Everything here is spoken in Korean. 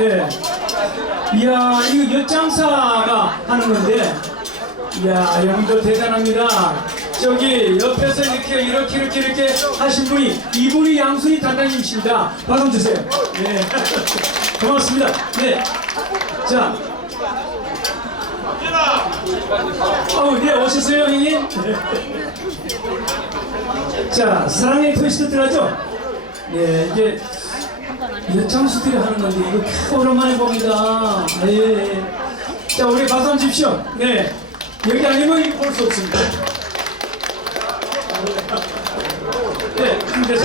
예. 이야, 이거 엿장사가 하는 건데, 이야, 여러분들 대단합니다. 저기 옆에서 이렇게 이렇게 이렇게 이렇게 하신 분이 이분이 양순이 단장님이십니다. 박수 주세요. 네, 고맙습니다. 네, 자, 어우, 네, 오셨어요, 형님? 자, 사랑의 트위스트 들어가죠? 네, 이게 여창수들이 하는 건데, 이거 참 오랜만에 봅니다. 아, 예, 예. 자, 우리 박수 한번 주십시오. 네. 여기 아니면 볼 수 없습니다. 네, 힘내